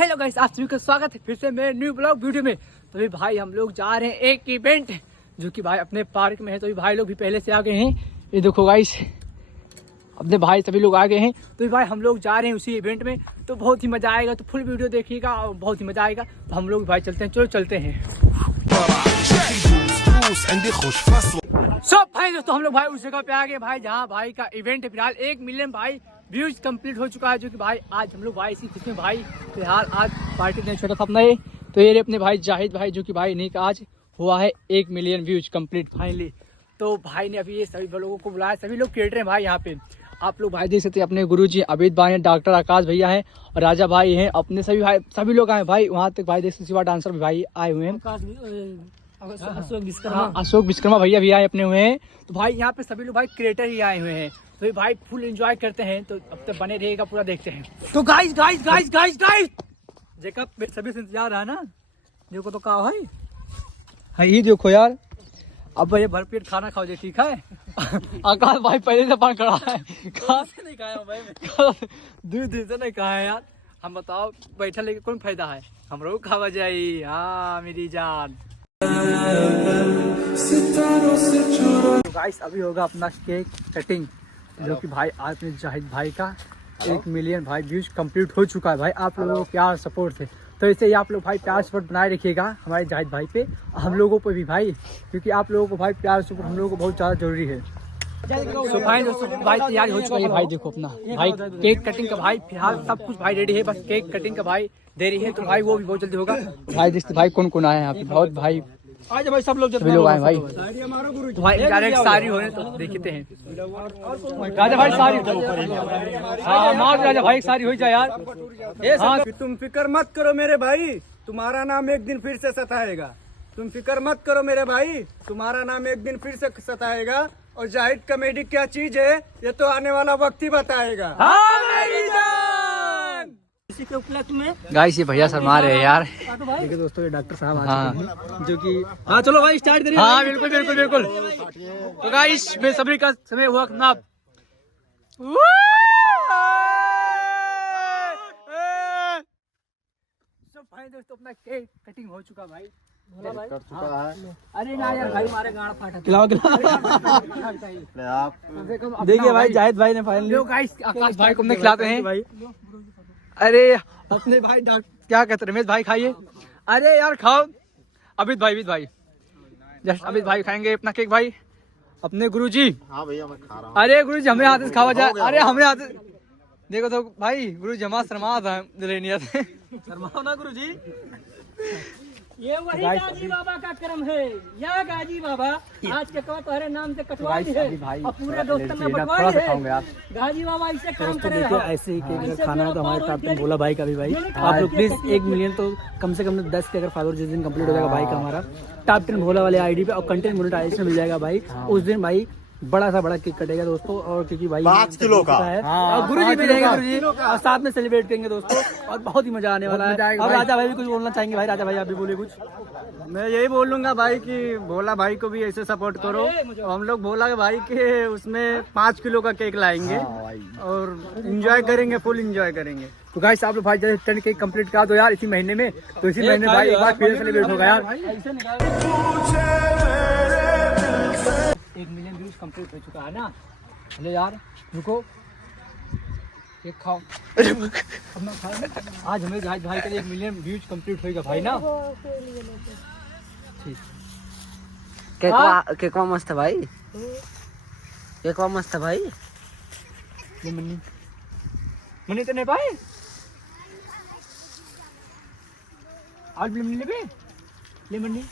Hello guys, आप सभी का स्वागत है फिर से मेरे न्यू ब्लॉग वीडियो में। तो भी भाई हम लोग जा रहे हैं एक इवेंट जो कि भाई अपने पार्क में है। तो भी भाई लोग भी पहले से आ गए हैं। ये देखो गाइस, अपने भाई सभी लोग आ गए हैं। तो भी भाई हम लोग जा रहे हैं उसी इवेंट में। तो बहुत ही मजा आएगा, तो फुल वीडियो देखिएगा और बहुत ही मजा आएगा। तो हम लोग भाई चलते हैं, चलो चलते हैं। सब भाई दोस्तों हम लोग भाई उस जगह पे आ गए भाई जहाँ भाई का इवेंट है। फिलहाल 1 मिलियन भाई व्यूज कंप्लीट हो चुका है, जो कि भाई आज हम लोग भाई इसी खुशी में भाई फिलहाल आज पार्टी देने छोटा सपना है। तो ये अपने भाई जाहिद भाई, जो कि भाई इन्हीं का आज हुआ है 1 मिलियन व्यूज कंप्लीट फाइनली। तो भाई ने अभी ये सभी लोगों को बुलाया, सभी लोग क्रिएटर हैं भाई यहाँ पे। आप लोग भाई देख सकते हैं, अपने गुरुजी अमित भाई हैं, डॉक्टर आकाश भैया हैं और राजा भाई हैं। अपने सभी भाई सभी लोग आए भाई वहाँ तक। भाई देख सकते शिवा डांसर भी भाई आए हुए हैं। अशोक विश्वकर्मा भैया भी आए अपने हुए हैं। तो भाई यहाँ पे सभी लोग भाई क्रिएटर ही आए हुए हैं। तो ये भाई फुल एंजॉय करते हैं। तो अब तक बने रहेगा, पूरा देखते हैं। तो guys guys guys guys guys Jacob सभी से इंतजार है ना। देखो तो क्या भाई है, ये देखो यार। अब ये भरपेट खाना खाओ, ठीक है। आकाश भाई पहले से पान खड़ा है, कहाँ से नहीं खाया भाई मैं, 2 दिन से नहीं खाया यार। हम बताओ बैठा लेके कौन फायदा है, हम लोग खावा जाए। हाँ मेरी जान। तो गाइस अभी होगा अपना केक कटिंग, जो कि भाई आज में जाहिद भाई का 1 मिलियन भाई व्यूज कंप्लीट हो चुका है। भाई आप लोगों को प्यार सपोर्ट थे, तो ऐसे ही आप लोग भाई प्यार सपोर्ट बनाए रखिएगा हमारे जाहिद भाई पे, हम लोगों पे भी भाई, क्योंकि आप लोगों को भाई प्यार सपोर्ट हम लोगों को बहुत ज़्यादा जरूरी है। तो भाई दोस्तों भाई तैयारी हो चुका है। भाई देखो अपना भाई केक कटिंग का भाई फिलहाल सब कुछ भाई रेडी है, बस केक कटिंग का भाई देरी है। तो भाई वो भी बहुत जल्दी होगा। भाई देखते भाई कौन कौन आए यहाँ पे, बहुत भाई आज भाई सब लोग आए भाई। तो भाई डायरेक्ट सारी हो रहे, तो देखते हैं। राजा भाई सारी राजा भाई सारी हो जाए यार। हाँ, तुम फिक्र मत करो मेरे भाई, तुम्हारा नाम एक दिन फिर से सताएगा। तुम फिक्र मत करो मेरे भाई, तुम्हारा नाम एक दिन फिर से सताएगा। और जाहिद कॉमेडी क्या चीज है ये तो आने वाला वक्त ही बताएगा। इसी के उपलक्ष्य में गाइस ये भैया शर्मा रहे हैं यार। देखिए दोस्तों ये डॉक्टर साहब आ चुके हैं, जो कि हाँ चलो भाई स्टार्ट करिए। हाँ बिल्कुल बिल्कुल बिल्कुल। तो गाइस मैं सभी का समय हुआ ना। भाई दोस्तों अपना केक कटिंग हो चुका भाई, कर चुका है। अरे ना यार भाई हमारे गाड़ा फाटा। खिलाओ देखिए भाई जाहिद भाई ने फाइनली गाइस आकाश भाई को खिलाते हैं भाई। अरे अपने भाई क्या कहते रमेश भाई खाइए। अरे यार खाओ। अमित भाई जस्ट अमित भाई खाएंगे अपना केक भाई। अपने गुरुजी। हाँ भैया मैं खा रहा हूँ। अरे गुरुजी हमें हाथ से खावा जाए। अरे हमें हाथ देखो तो भाई गुरुजी हमारा शर्मा था शर्माओ ना गुरुजी। ये वही गाजी बाबा का कर्म है। या गाजी बाबा आज के तुम्हारे नाम से कटवाई है और पूरे दोस्तों में बंटवाई है। गाजी बाबा ऐसे काम करे। ऐसे ही केक खाना है तो हमारे टॉप टेन भोला भाई का भी भाई। आप लोग प्लीज 1 मिलियन तो कम से कम 10 के अगर फॉलोअर जिस दिन कंप्लीट हो जाएगा भाई का हमारा टॉप 10 भोला वाले आईडी पे और कंटेंट मोनेटाइजेशन मिल जाएगा भाई। उस दिन भाई बड़ा सा बड़ा केक कटेगा दोस्तों। और क्योंकि भाई 5 किलो का है और गुरुजी भी रहेगा, गुरुजी और साथ में सेलिब्रेट करेंगे दोस्तों और बहुत ही मजा आने वाला है। और राजा भाई भी कुछ बोलना चाहेंगे भाई। राजा भाई आप भी बोले कुछ। मैं यही बोलूंगा भाई कि भोला भाई को भी ऐसे सपोर्ट करो। हम लोग भोला भाई के उसमें 5 किलो का केक लाएंगे और एंजॉय करेंगे, फुल एंजॉय करेंगे। तो गाइस आप लोग भाई जब 10 केक कंप्लीट करा दो यार इसी महीने में, तो इसी महीने भाई एक बार फिर सेलिब्रेट होगा यार। 1 मिलियन व्यूज कंप्लीट हो चुका है ना। हेलो यार रुको, केक खाओ। अपना खाओ। आज हमें जाहिद भाई के लिए 1 मिलियन व्यूज कंप्लीट होगा भाई ना। ठीक केकवा मस्त है भाई, केकवा मस्त है भाई। ये मनी तो नहीं पाए आज ले मनी ले मनी।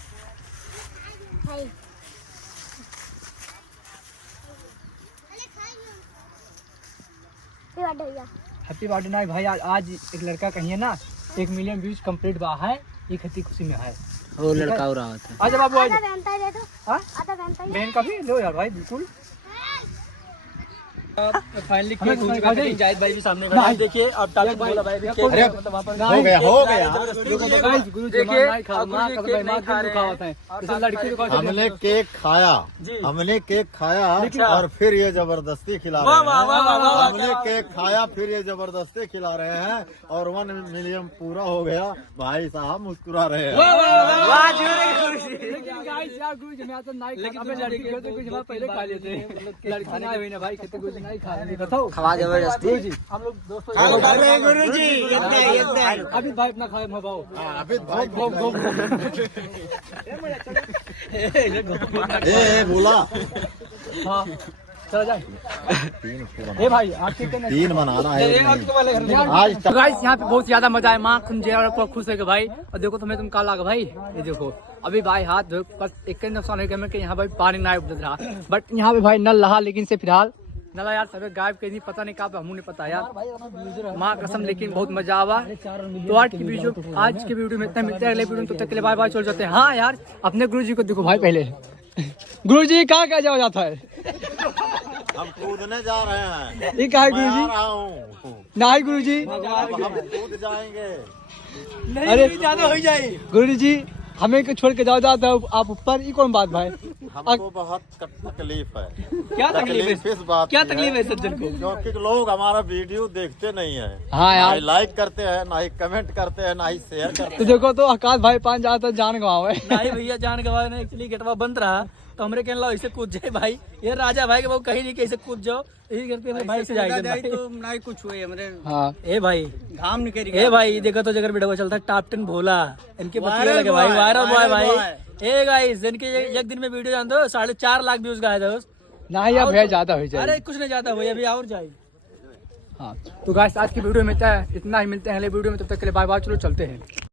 हैप्पी बर्थडे ना भाई। आज एक लड़का कहिए ना 1 मिलियन व्यूज कंप्लीट हुआ है, ये खती खुशी में है। वो लड़का हो रहा था। आजा बाबू आजा। बहन का भी लो यार भाई बिल्कुल। फाइनली हमें केक हो चुका है, जाहिद भाई भी सामने नहीं। खड़े हैं। देखिए अब टाइप बोला भाई भी केक अरे, मतलब वहाँ पर नहीं। हो गया गुरु जी देखिए, नहीं खा अब गुरु जी माँ केक नहीं खा रहे हैं। होता है जैसे लड़की को हमने केक खाया, जी। हमने केक खाया अच्छा। और फिर ये जबरदस्ती खिला वाह, रहे वाह, वाह, वाह, वाह, हैं। हमने वाह। केक खाया फिर ये जबरदस्ती खिला रहे हैं और 1 मिलियन पूरा हो गया। भाई साहब मुस्कुरा रहे हैं। लेकिन गाइस यार गुरु जी मैं तो नहीं खाता मैं लड़की खेलते कुछ मैं पहले खा लेते लड़की नहीं हुई ना भाई खेते कुछ नहीं खा लेते बताओ खवा जबरदस्ती गुरु जी हम लोग दोस्तों गुरु जी अभी भाई अपना खाए मबाओ अभी भाई गो गो ए बोला हाँ चलो जाए 3 उसको बना, ए भाई आपके क्या 3 बनाना है एक नहीं। आज तो गाइस यहाँ पे बहुत ज्यादा मजा है माँ खुंजे और पूरा खुश है कि भाई और देखो तुम्हें तुम काला भाई ये देखो अभी भाई हाथ धो बस एक ही नुकसान है कि यहाँ भाई पानी ना उपलब्ध रहा बट यहाँ पे भाई नल रहा लेकिन से फिलहाल नला यार सब गायब के नहीं पता नहीं कहा पे हमू नहीं पता यार माँ कसम लेकिन बहुत मजा आवा तो आज की वीडियो में इतना मिलते हैं अगले वीडियो में तब तक के लिए बाय बाय चल जाते हैं। हाँ यार अपने गुरु जी को देखो भाई पहले गुरु जी कहाँ क्या जाओ जाता है हम कूदने जा रहे हैं। ये कहा है मैं गुरु आ जी रहा हूँ। नहीं गुरु जी अब हम कूद जाएंगे। अरे ज्यादा हो जाए गुरु जी हमें को छोड़ के जाओ जाता है आप ऊपर ये कौन बात भाई हमको बहुत तकलीफ है। क्या तकलीफ है इस बात क्या की तकलीफ है सज्जन को? क्योंकि लोग हमारा वीडियो देखते नहीं है। हाँ ना यार ही लाइक करते हैं, ना ही कमेंट करते हैं, ना ही शेयर करते तो देखो तो आकाश भाई 5 जाता जान गवावे नहीं भैया जान गवाए ना एक्चुअली गेटवा बंद रहा तो हमरे कहने ला ऐसे कूद जाए भाई ये राजा भाई के बहु कहीं नहीं कैसे कूद जाओ यही करते हैं भाई से जाएंगे तो नहीं कुछ हुए हमरे हाँ ए भाई घाम नहीं करी ए भाई देखो तो जगह वीडियो चलता है टॉप 10 भोला इनके पति लगे भाई वायरल बॉय भाई ए गाइस इनके एक दिन में वीडियो जान दो 4.5 लाख व्यूज गए दोस्त ना यार भैया ज्यादा हो जाए अरे कुछ नहीं जाता भाई अभी और जाए हाँ तो गाइस आज की वीडियो में इतना ही मिलते हैं अगले वीडियो में तब तक के लिए बाय बाय चलो चलते हैं।